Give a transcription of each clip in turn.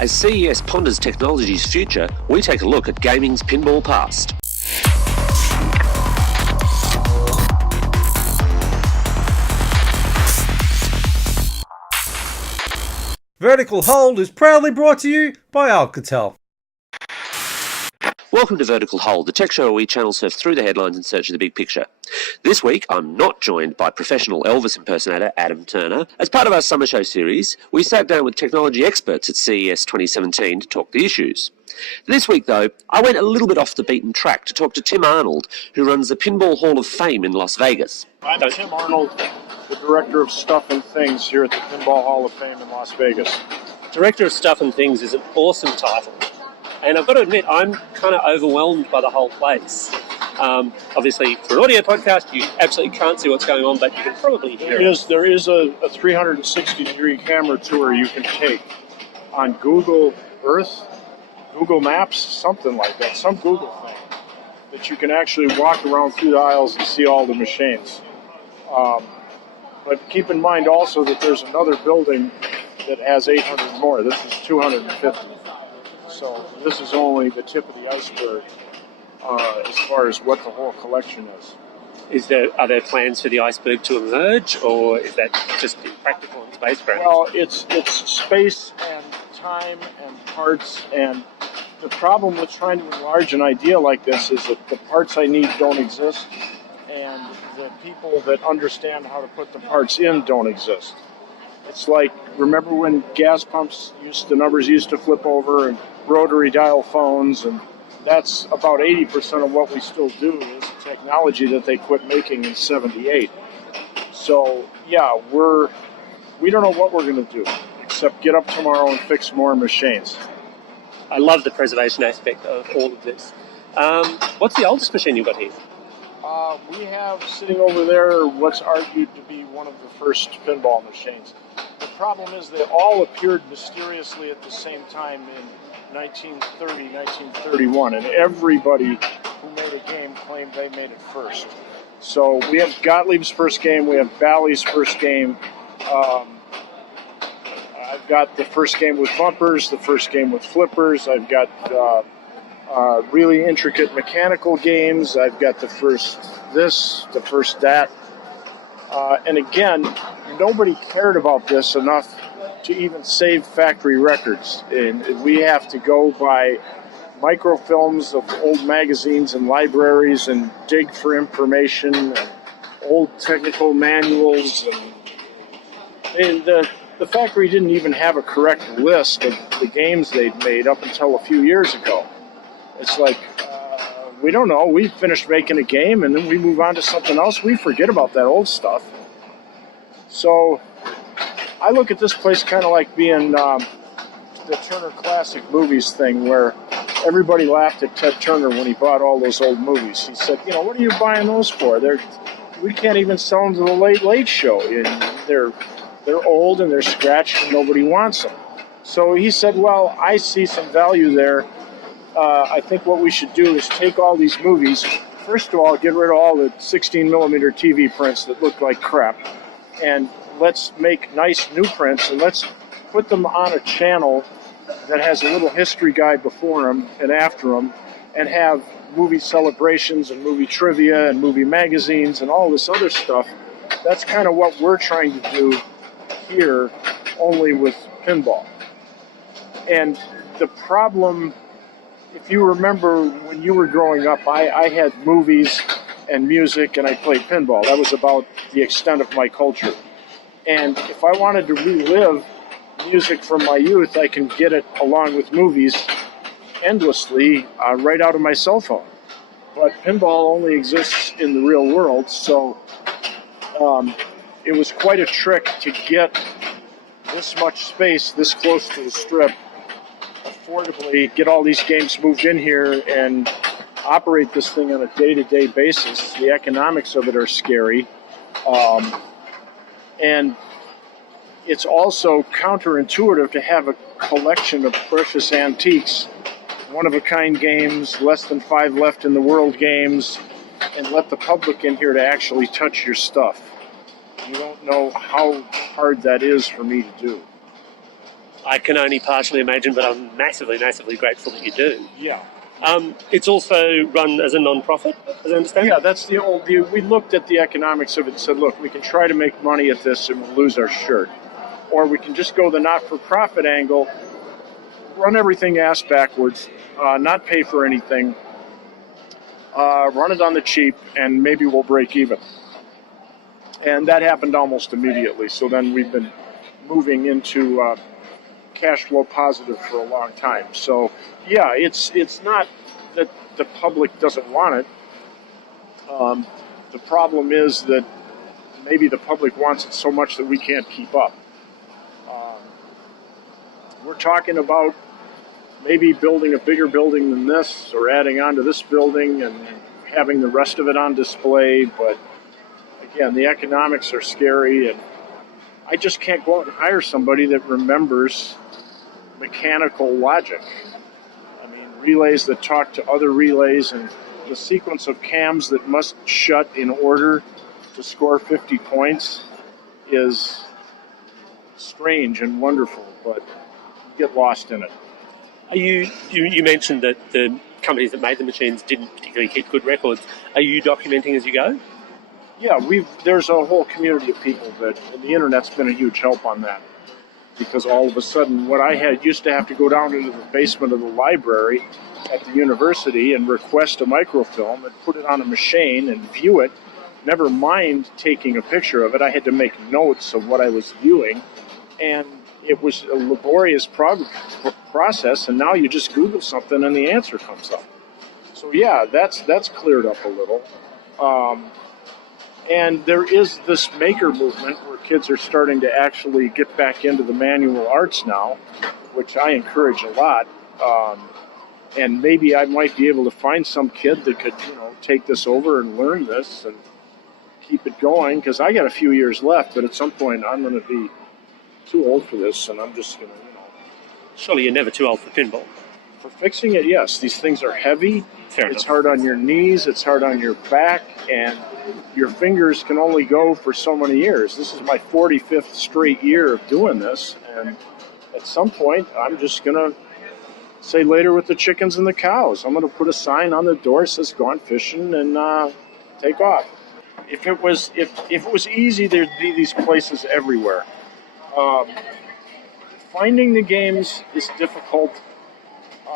As CES ponders technology's future, we take a look at gaming's pinball past. Vertical Hold is proudly brought to you by Alcatel. Welcome to Vertical Hold, the tech show where we channel surf through the headlines in search of the big picture. This week, I'm not joined by professional Elvis impersonator Adam Turner. As part of our summer show series, we sat down with technology experts at CES 2017 to talk the issues. This week, though, I went a little bit off the beaten track to talk to Tim Arnold, who runs the Pinball Hall of Fame in Las Vegas. I'm Tim Arnold, the Director of Stuff and Things here at the Pinball Hall of Fame in Las Vegas. Director of Stuff and Things is an awesome title. And I've got to admit, I'm kind of overwhelmed by the whole place. Obviously, for an audio podcast, you absolutely can't see what's going on, but you can probably hear it. There is a 360-degree camera tour you can take on Google Earth, Google Maps, something like that, some Google thing, that you can actually walk around through the aisles and see all the machines. But keep in mind also that there's another building that has 800 more. This is 250. So this is only the tip of the iceberg as far as what the whole collection is. Are there plans for the iceberg to emerge, or is that just impractical in space grounds? Well, it's space and time and parts, and the problem with trying to enlarge an idea like this is that the parts I need don't exist, and the people that understand how to put the parts in don't exist. It's like, remember when gas pumps the numbers used to flip over, and rotary dial phones, and that's about 80% of what we still do is technology that they quit making in '78. So yeah, we don't know what we're going to do except get up tomorrow and fix more machines. I love the preservation aspect of all of this. What's the oldest machine you've got here? We have sitting over there what's argued to be one of the first pinball machines. The problem is they all appeared mysteriously at the same time in 1930, 1931, and everybody who made a game claimed they made it first. So we have Gottlieb's first game, we have Bally's first game. I've got the first game with bumpers, the first game with flippers. I've got really intricate mechanical games. I've got the first this, the first that. And again, nobody cared about this enough to even save factory records. And we have to go by microfilms of old magazines and libraries and dig for information and old technical manuals. And the factory didn't even have a correct list of the games they'd made up until a few years ago. It's like, we don't know. We finished making a game and then we move on to something else. We forget about that old stuff. So I look at this place kind of like being the Turner Classic Movies thing, where everybody laughed at Ted Turner when he bought all those old movies. He said, what are you buying those for? We can't even sell them to the Late Late Show. They're old and they're scratched and nobody wants them. So he said, well, I see some value there. I think what we should do is take all these movies. First of all, get rid of all the 16mm TV prints that look like crap, and let's make nice new prints, and let's put them on a channel that has a little history guide before them and after them, and have movie celebrations and movie trivia and movie magazines and all this other stuff. That's kind of what we're trying to do here, only with pinball. And the problem, if you remember when you were growing up, I had movies and music and I played pinball. That was about the extent of my culture. And if I wanted to relive music from my youth, I can get it along with movies endlessly right out of my cell phone. But pinball only exists in the real world, so it was quite a trick to get this much space this close to the strip, affordably get all these games moved in here and operate this thing on a day-to-day basis. The economics of it are scary. And it's also counterintuitive to have a collection of precious antiques, one-of-a-kind games, less than 5 left in the world games, and let the public in here to actually touch your stuff. You don't know how hard that is for me to do. I can only partially imagine, but I'm massively, massively grateful that you do. Yeah. It's also run as a non-profit, as I understand. Yeah, that's we looked at the economics of it and said, look, we can try to make money at this and we'll lose our shirt. Or we can just go the not-for-profit angle, run everything ass backwards, not pay for anything, run it on the cheap, and maybe we'll break even. And that happened almost immediately. So then we've been moving into cash flow positive for a long time. So yeah, it's not that the public doesn't want it. The problem is that maybe the public wants it so much that we can't keep up. We're talking about maybe building a bigger building than this, or adding on to this building and having the rest of it on display. But again, the economics are scary, and I just can't go out and hire somebody that remembers mechanical logic. I mean, relays that talk to other relays, and the sequence of cams that must shut in order to score 50 points is strange and wonderful, but you get lost in it. You mentioned that the companies that made the machines didn't particularly keep good records. Are you documenting as you go? Yeah, there's a whole community of people and the internet's been a huge help on that. Because all of a sudden, what I used to have to go down into the basement of the library at the university and request a microfilm and put it on a machine and view it, never mind taking a picture of it. I had to make notes of what I was viewing, and it was a laborious process, and now you just Google something and the answer comes up. So yeah, that's cleared up a little. And there is this maker movement where kids are starting to actually get back into the manual arts now, which I encourage a lot. And maybe I might be able to find some kid that could, take this over and learn this and keep it going, because I got a few years left, but at some point I'm going to be too old for this, and I'm just going to, Surely you're never too old for pinball. For fixing it, yes. These things are heavy. Fair it's enough. hard on your knees, it's hard on your back, and your fingers can only go for so many years. This is my 45th straight year of doing this, and at some point I'm just going to say later with the chickens and the cows. I'm going to put a sign on the door that says "Gone fishing" and take off. If it was easy, there'd be these places everywhere. Finding the games is difficult.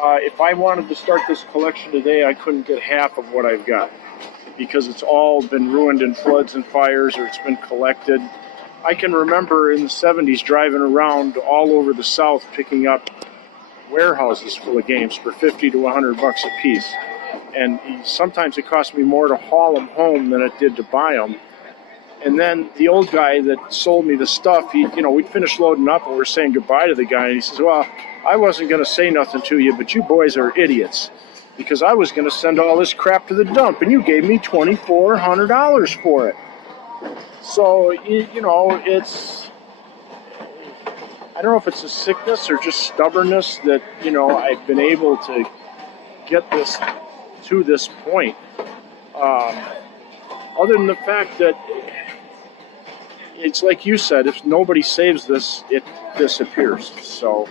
If I wanted to start this collection today, I couldn't get half of what I've got because it's all been ruined in floods and fires, or it's been collected. I can remember in the 70s driving around all over the South picking up warehouses full of games for $50 to $100 a piece. And sometimes it cost me more to haul them home than it did to buy them. And then the old guy that sold me the stuff, we'd finish loading up and we're saying goodbye to the guy. And he says, well, I wasn't going to say nothing to you, but you boys are idiots. Because I was going to send all this crap to the dump, and you gave me $2,400 for it. So, it's... I don't know if it's a sickness or just stubbornness that, I've been able to get this to this point. Other than the fact that it's like you said, if nobody saves this, it disappears. So,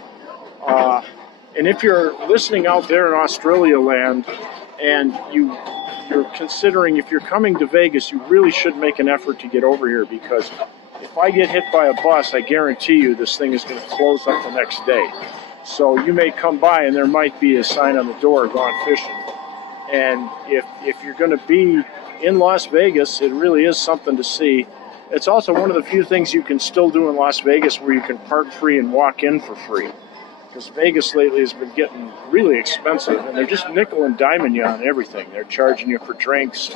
and if you're listening out there in Australia land and you're considering, if you're coming to Vegas, you really should make an effort to get over here, because if I get hit by a bus, I guarantee you this thing is going to close up the next day. So you may come by and there might be a sign on the door, "Gone fishing." And if you're going to be in Las Vegas, it really is something to see. It's also one of the few things you can still do in Las Vegas where you can park free and walk in for free. Because Vegas lately has been getting really expensive, and they're just nickel and diming you on everything. They're charging you for drinks,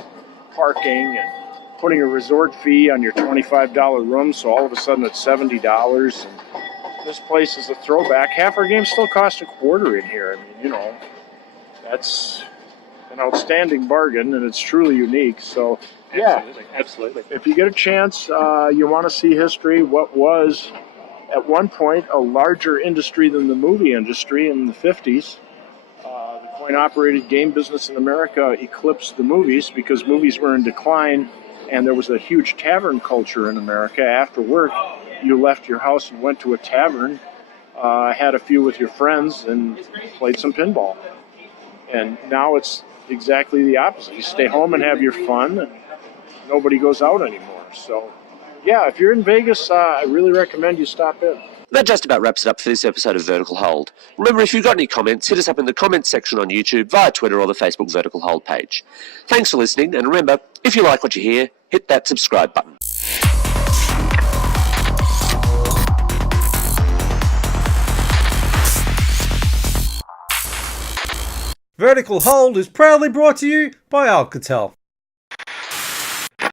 parking, and putting a resort fee on your $25 room, so all of a sudden it's $70. And this place is a throwback. Half our games still cost $25 in here. I mean, that's an outstanding bargain, and it's truly unique. So, yeah, Absolutely. if you get a chance, you want to see history, what was at one point a larger industry than the movie industry in the 50s. The coin-operated game business in America eclipsed the movies because movies were in decline, and there was a huge tavern culture in America. After work, you left your house and went to a tavern, had a few with your friends and played some pinball. And now it's exactly the opposite. You stay home and have your fun, and nobody goes out anymore. So, yeah, if you're in Vegas, I really recommend you stop in. That just about wraps it up for this episode of Vertical Hold. Remember, if you've got any comments, hit us up in the comments section on YouTube, via Twitter or the Facebook Vertical Hold page. Thanks for listening, and remember, if you like what you hear, hit that subscribe button. Vertical Hold is proudly brought to you by Alcatel.